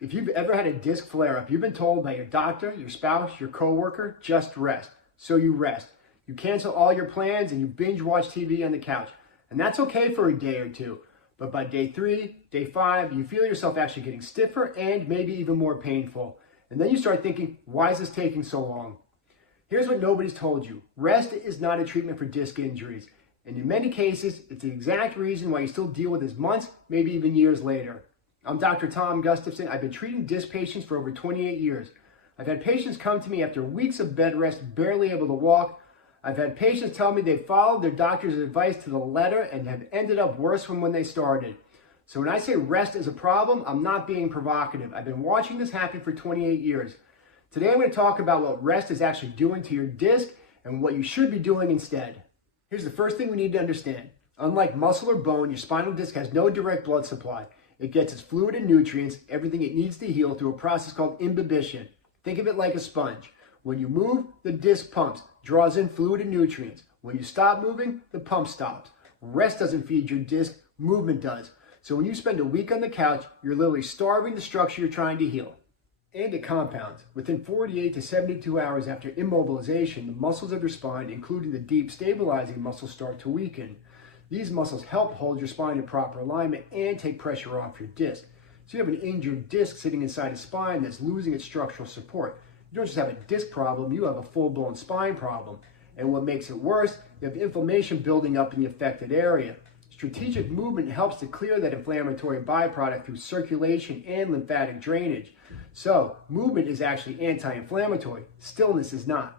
If you've ever had a disc flare-up, you've been told by your doctor, your spouse, your coworker, just rest. So you rest. You cancel all your plans and you binge watch TV on the couch. And that's okay for a day or two. But by day 3, day 5, you feel yourself actually getting stiffer and maybe even more painful. And then you start thinking, why is this taking so long? Here's what nobody's told you. Rest is not a treatment for disc injuries. And in many cases, it's the exact reason why you still deal with this months, maybe even years later. I'm Dr. Tom Gustafson. I've been treating disc patients for over 28 years. I've had patients come to me after weeks of bed rest, barely able to walk. I've had patients tell me they followed their doctor's advice to the letter and have ended up worse from when they started. So when I say rest is a problem, I'm not being provocative. I've been watching this happen for 28 years. Today I'm going to talk about what rest is actually doing to your disc and what you should be doing instead. Here's the first thing we need to understand. Unlike muscle or bone, your spinal disc has no direct blood supply. It gets its fluid and nutrients, everything it needs to heal, through a process called imbibition. Think of it like a sponge. When you move, the disc pumps, draws in fluid and nutrients. When you stop moving, the pump stops. Rest doesn't feed your disc, movement does. So when you spend a week on the couch, you're literally starving the structure you're trying to heal. And it compounds. Within 48 to 72 hours after immobilization, the muscles of your spine, including the deep stabilizing muscles, start to weaken. These muscles help hold your spine in proper alignment and take pressure off your disc. So you have an injured disc sitting inside a spine that's losing its structural support. You don't just have a disc problem, you have a full-blown spine problem. And what makes it worse, you have inflammation building up in the affected area. Strategic movement helps to clear that inflammatory byproduct through circulation and lymphatic drainage. So movement is actually anti-inflammatory. Stillness is not.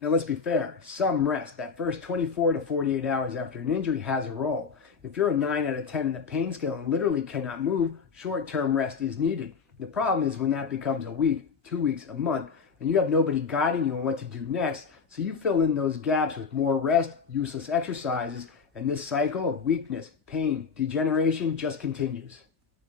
Now let's be fair, some rest, that first 24 to 48 hours after an injury, has a role. If you're a 9 out of 10 in the pain scale and literally cannot move, short-term rest is needed. The problem is when that becomes a week, 2 weeks, a month, and you have nobody guiding you on what to do next, so you fill in those gaps with more rest, useless exercises, and this cycle of weakness, pain, degeneration just continues.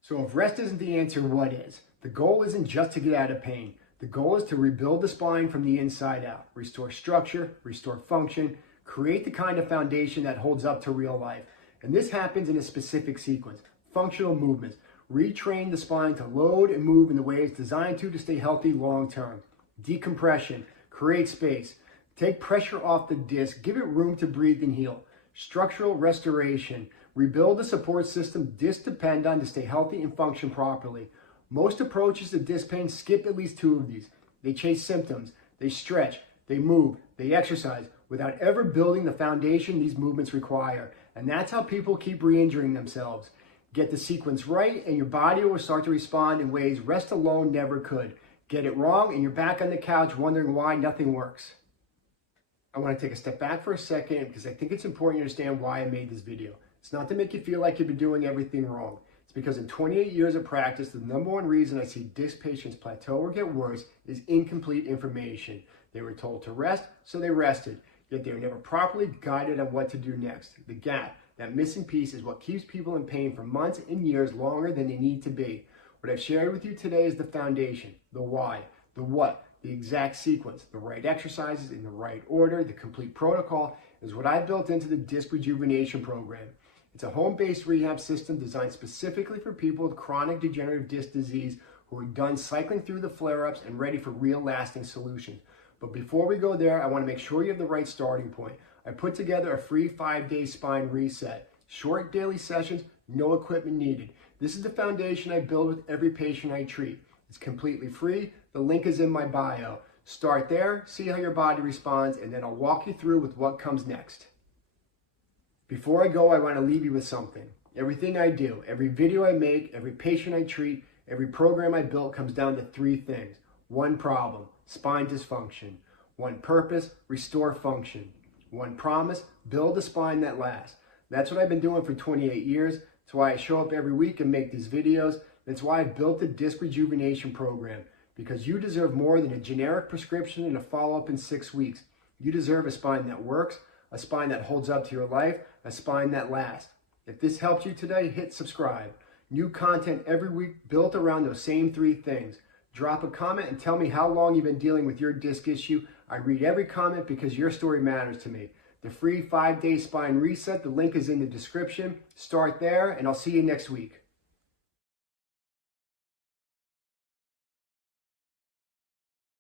So if rest isn't the answer, what is? The goal isn't just to get out of pain. The goal is to rebuild the spine from the inside out, restore structure, restore function, create the kind of foundation that holds up to real life. And this happens in a specific sequence. Functional movements. Retrain the spine to load and move in the way it's designed to stay healthy long term. Decompression. Create space. Take pressure off the disc. Give it room to breathe and heal. Structural restoration. Rebuild the support system discs depend on to stay healthy and function properly. Most approaches to disc pain skip at least 2 of these. They chase symptoms, they stretch, they move, they exercise, without ever building the foundation these movements require. And that's how people keep re-injuring themselves. Get the sequence right and your body will start to respond in ways rest alone never could. Get it wrong and you're back on the couch wondering why nothing works. I want to take a step back for a second because I think it's important to understand why I made this video. It's not to make you feel like you've been doing everything wrong. Because in 28 years of practice, the number one reason I see disc patients plateau or get worse is incomplete information. They were told to rest, so they rested, yet they were never properly guided on what to do next. The gap, that missing piece, is what keeps people in pain for months and years longer than they need to be. What I've shared with you today is the foundation, the why, the what, the exact sequence, the right exercises in the right order, the complete protocol is what I built into the disc rejuvenation program. It's a home-based rehab system designed specifically for people with chronic degenerative disc disease who are done cycling through the flare-ups and ready for real lasting solutions. But before we go there, I want to make sure you have the right starting point. I put together a free 5-day spine reset. Short daily sessions, no equipment needed. This is the foundation I build with every patient I treat. It's completely free. The link is in my bio. Start there, see how your body responds, and then I'll walk you through with what comes next. Before I go, I want to leave you with something. Everything I do, every video I make, every patient I treat, every program I build comes down to 3 things. 1 problem, spine dysfunction. 1 purpose, restore function. 1 promise, build a spine that lasts. That's what I've been doing for 28 years. That's why I show up every week and make these videos. That's why I built the disc rejuvenation program. Because you deserve more than a generic prescription and a follow-up in 6 weeks. You deserve a spine that works, a spine that holds up to your life, a spine that lasts. If this helped you today, hit subscribe. New content every week built around those same 3 things. Drop a comment and tell me how long you've been dealing with your disc issue. I read every comment because your story matters to me. The free 5-day spine reset, the link is in the description. Start there and I'll see you next week.